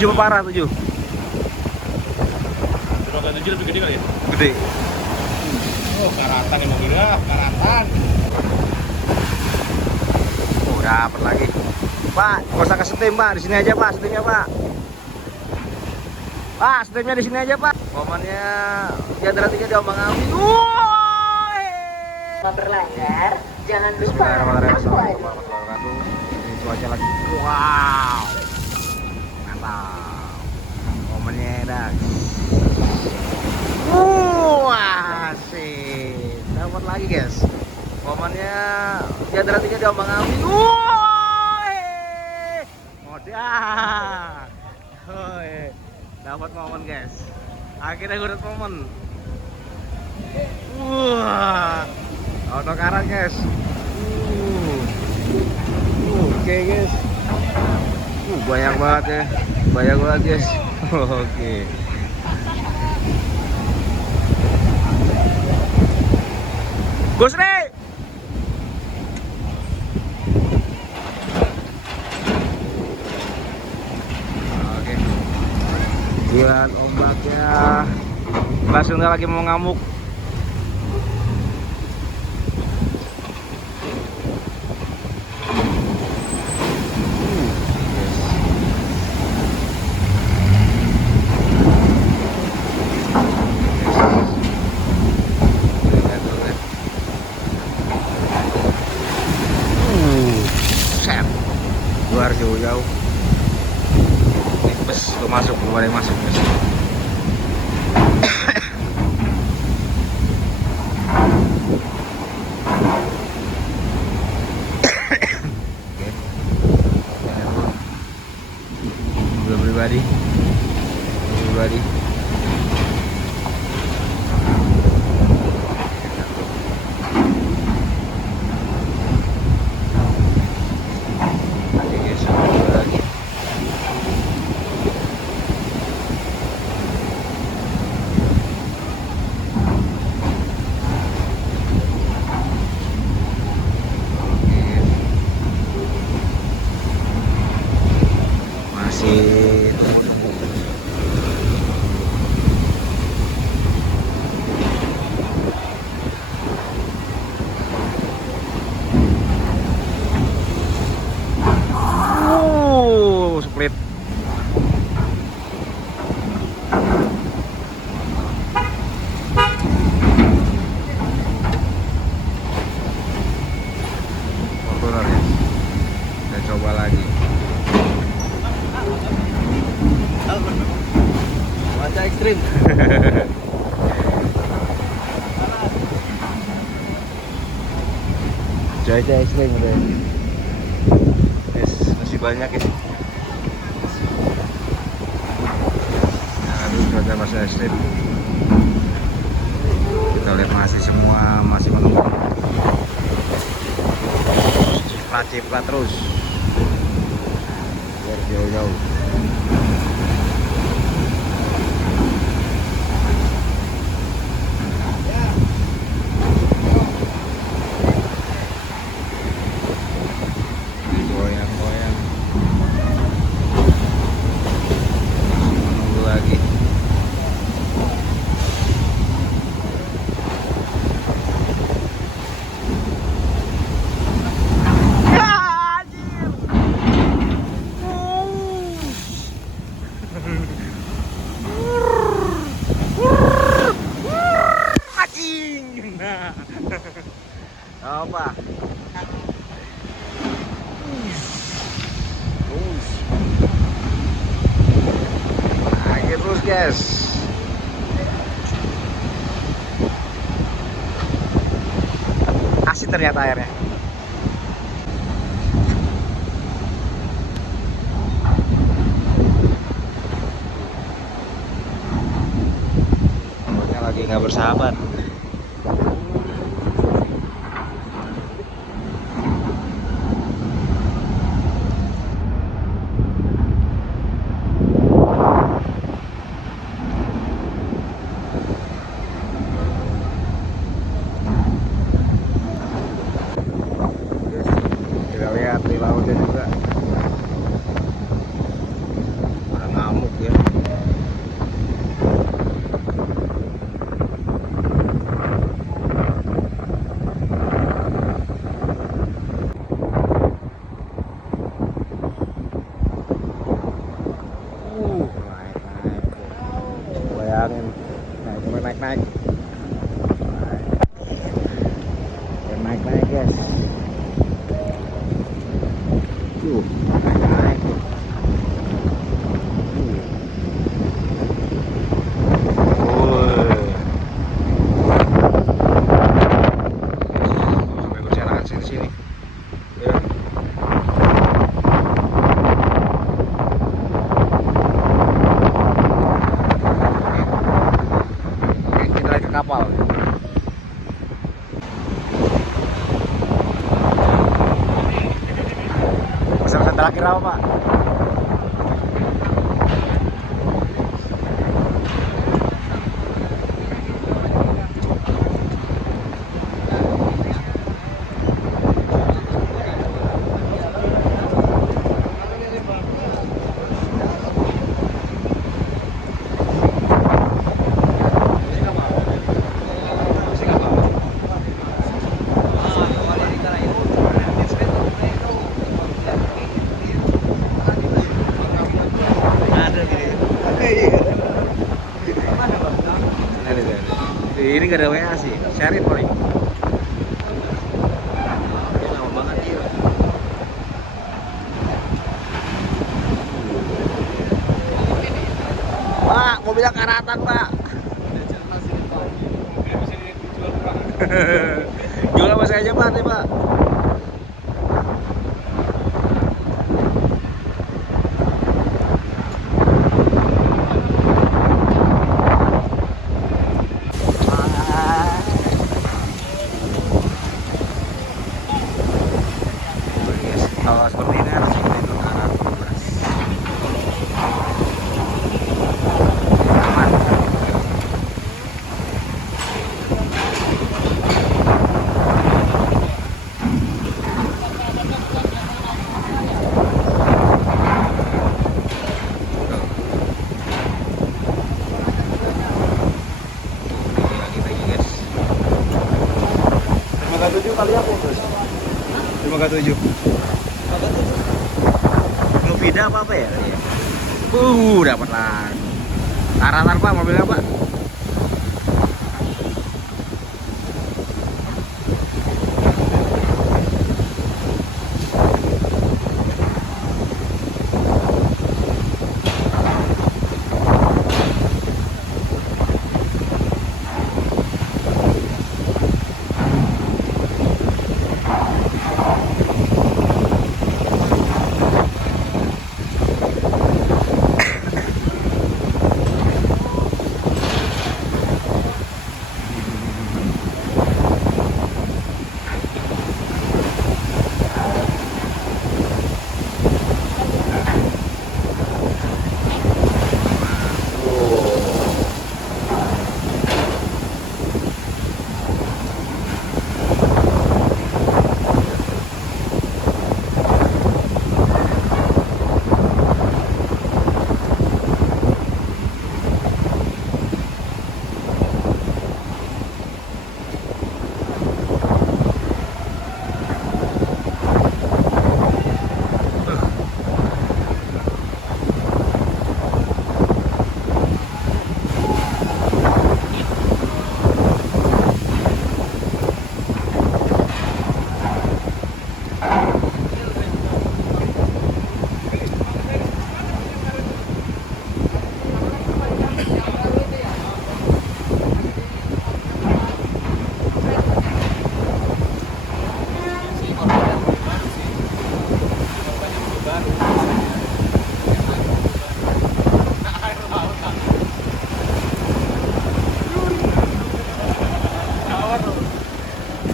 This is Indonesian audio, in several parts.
7 parah 7. Roda 7 lebih gede kali ya? Gede. Oh, karatan emang gila, karatan. Oh, dapat lagi. Pak, nggak usah ke setim, Pak. Di sini aja, Pak. Setimnya, Pak. Pak, setimnya di sini aja, Pak. Momennya Jadra 3 diombang-ambing. Berlanggar, jangan lupa Bismillahirrahmanirrahim. Assalamualaikum warahmatullahi wabarakatuh. Ini cuaca lagi. Wow. Mantap. Momennya dah. Asik. Dapat lagi, guys. Momennya Jadra 3 diombang-ambing. Modah. Dapat momen, guys. Akhirnya gue dapat momen. Wah. Auto karat, guys. Oke, guys. Banyak banget ya. Banyak banget, guys. Oke. Gusri. Oke. Lihat ombaknya. Langsung lagi mau ngamuk. Luar jauh-jauh. Ini bus belum masuk, belum ada yang masuk, guys. Mobil pribadi. Oke, guys, mobil lagi. Masih split. Fortuner, ya. Kita coba lagi. Cuaca ekstrim. Cuaca ekstrim udah. Guys, masih banyak ya. Aduh, cuaca masih ekstrim. Kita lihat masih semua masih menunggu. Ciprat terus. Biar jauh-jauh. Goyang-goyang. Menunggu lagi. Apa? Lagi terus, guys. Asin ternyata airnya. Mulutnya lagi nggak bersahabat. Kita lihat di lautnya juga. Udah ngamuk. naik. Naik guys. Naik. Sampai berjalan sini. Ya. Oke, kita naik ke kapal. Pesan terakhir apa, Pak? Ini gak ada WA sih, sharing paling. Lama banget dia. Pak, mobilnya karatan, Pak. Jual sama saya aja, Pak, nih, Pak. Kalau seperti ini harus itu kanan bebas. Aman. Lagi guys. 5K7 kali apa terus? 5K7. Novida apa ya? Dapat lagi. Karatan, Pak, mobilnya, Pak.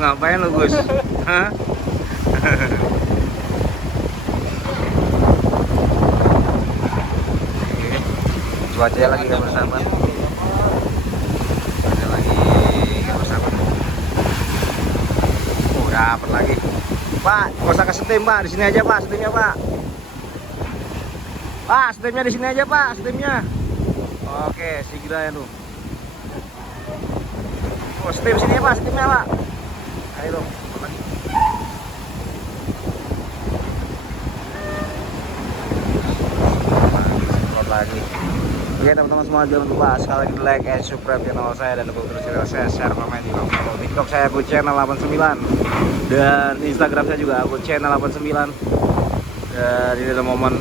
Ngapain lo, Gus? Hah? Cuaca lagi gak bersahabat. Cuaca lagi gak bersahabat. Dapat lagi. Pak, gak usah ke setim, Pak. Di sini aja, Pak, setimnya, Pak. Pak, setimnya di sini aja, Pak, setimnya. Oke, segera ya lu. Oh, setim sini ya, Pak, setimnya, Pak. Ayo dong. Lagi. Oke teman-teman semua, jangan lupa sekali lagi di like and subscribe channel saya, dan dukung terus channel saya, share, komen juga. Follow TikTok saya akun channel 89, dan Instagram saya juga akun channel 89. Dan ini adalah momen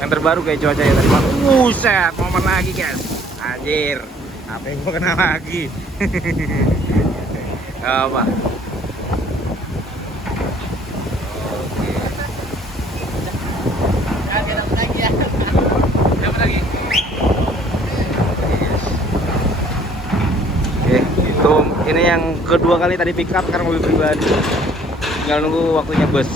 yang terbaru kayak cuaca ya tadi. Buset, momen lagi guys. Anjir, apa yang gua kena lagi? Apa? Oke, itu ini yang kedua kali tadi pick up, sekarang mobil pribadi. Tinggal nunggu waktunya bus.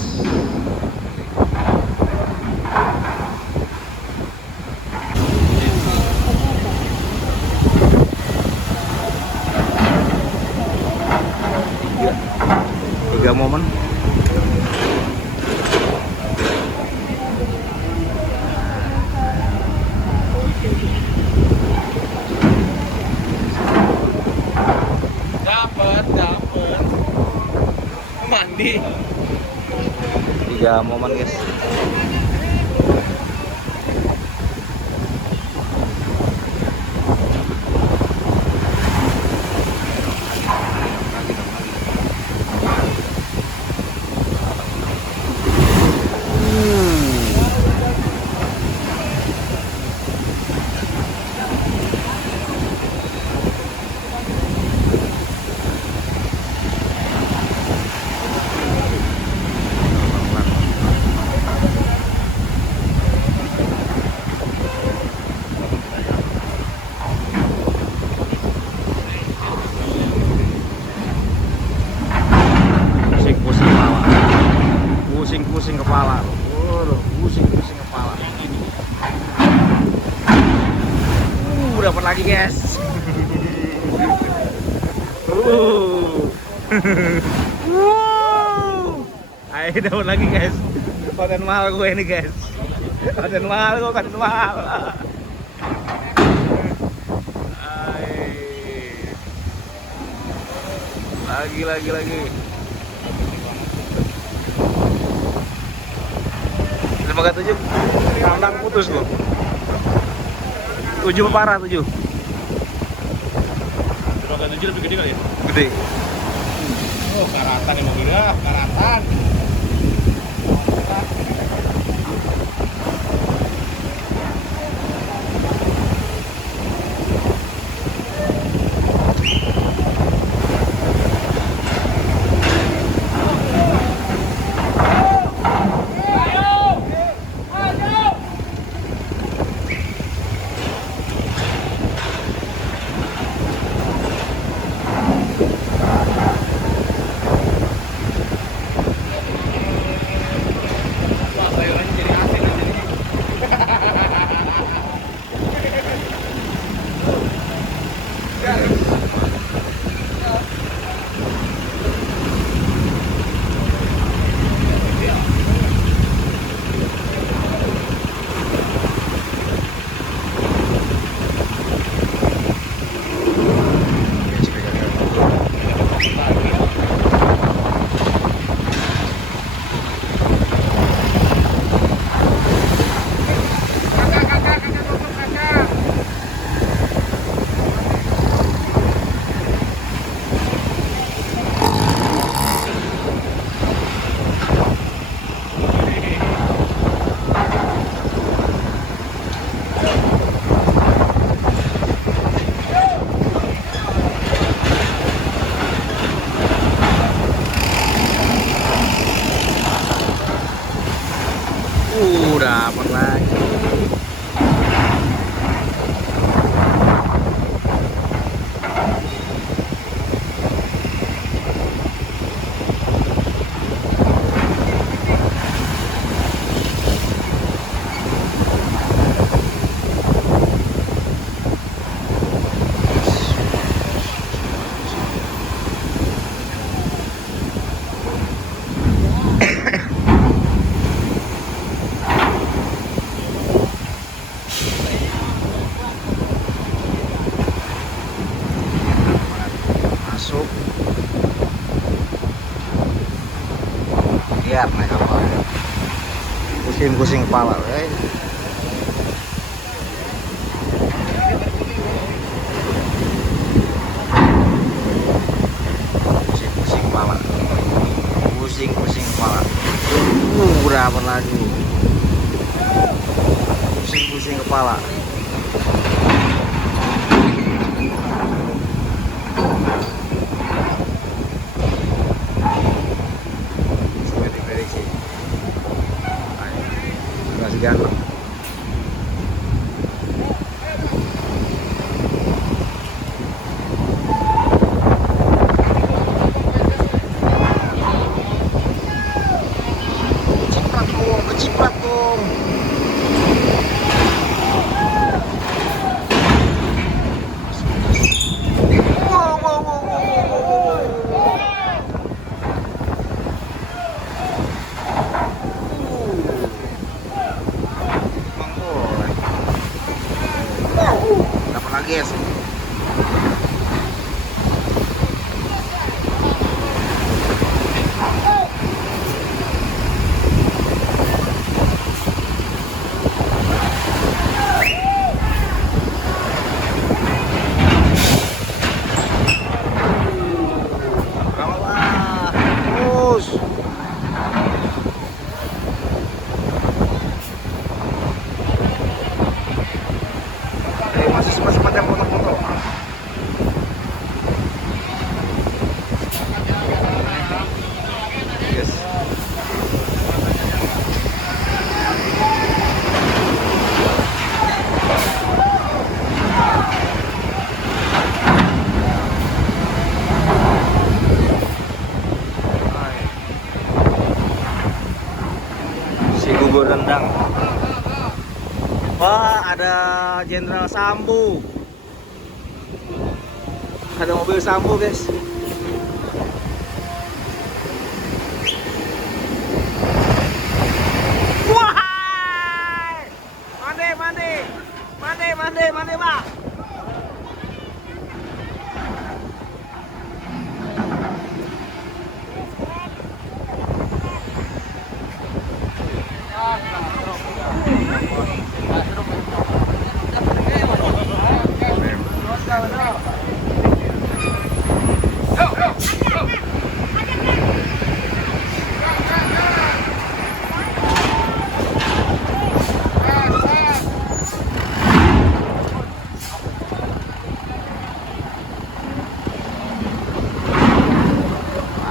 Tiga momen. Dapet mandi. Tiga momen guys. Pusing kepala. Pusing kepala. Dapat lagi guys. Ayo dapat lagi guys. Konten mahal gue ini guys. Konten mahal. Lagi. 5,7 kandang putus loh. 7 parah 7. 5,7 lebih gede kali ya? Gede. Oh, karatan emang gila, karatan. Dapat lagi. Lihat naik kapal, pusing kepala, kepala. Sudah diprediksi. Masih ganteng. Keciprat dong. Wow, wow, wow, wow, wow, wow. Bang boleh. Dapat lagi ya sih. Masih semacam foto-foto. Yes. Si bubur rendang. Wah, ada Jenderal Sambu. Ada mobil Sambu, guys. Wah! Mane, Pak.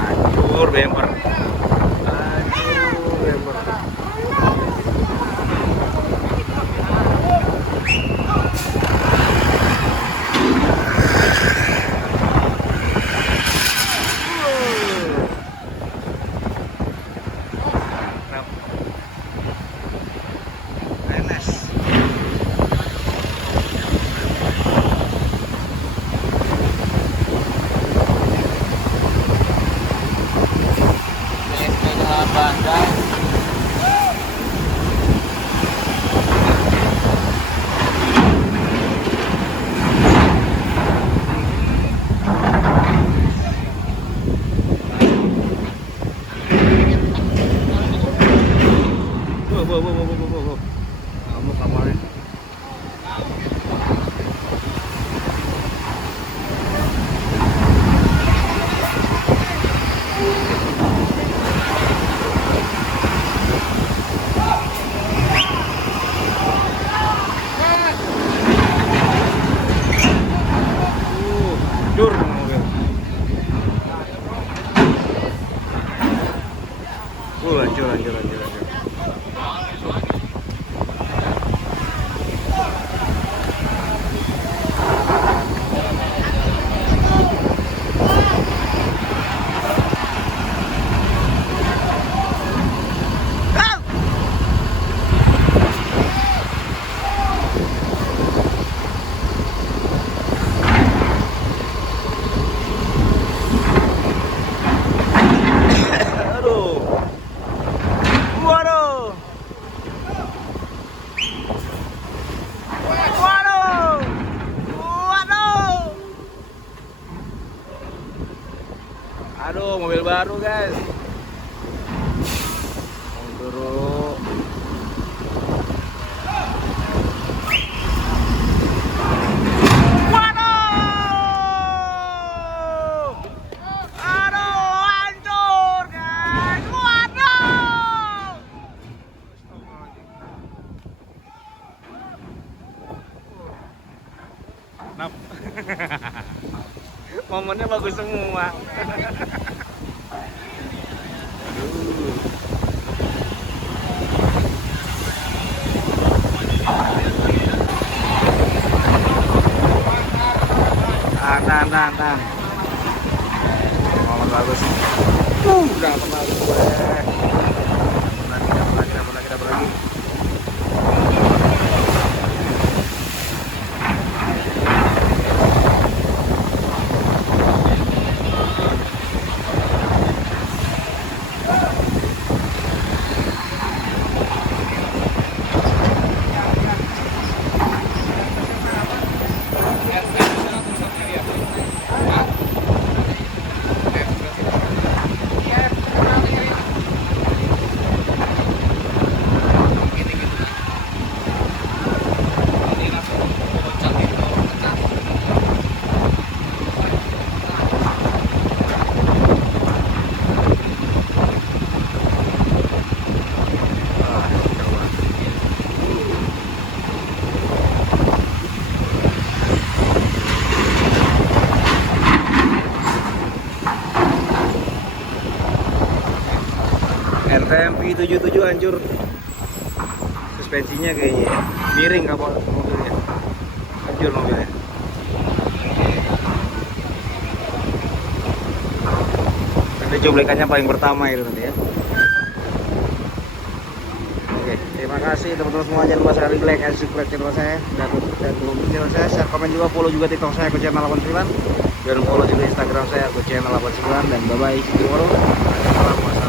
Hancur bemper. Hancur bemper. NS. Wow. Kamu kamarnya. Hancur mobil. Hancur. Aduh, mobil baru, guys. Mundur. Waduh! Aduh, hancur, guys. Waduh! momennya bagus semua. Nah. Momen bagus. Dapat lagi gue. Dapat lagi. RTMP 77 hancur suspensinya kayaknya ya. Miring kapal mobilnya, hancur mobilnya. Nanti cuplikannya paling pertama itu nanti ya. Oke, terima kasih teman-teman semua, jangan lupa sekali like and subscribe channel saya dan dukung channel saya, share, komen juga, follow juga TikTok saya ke channel 89 dan follow juga Instagram saya ke channel 89 dan bye bye. Assalamualaikum warahmatullahi wabarakatuh.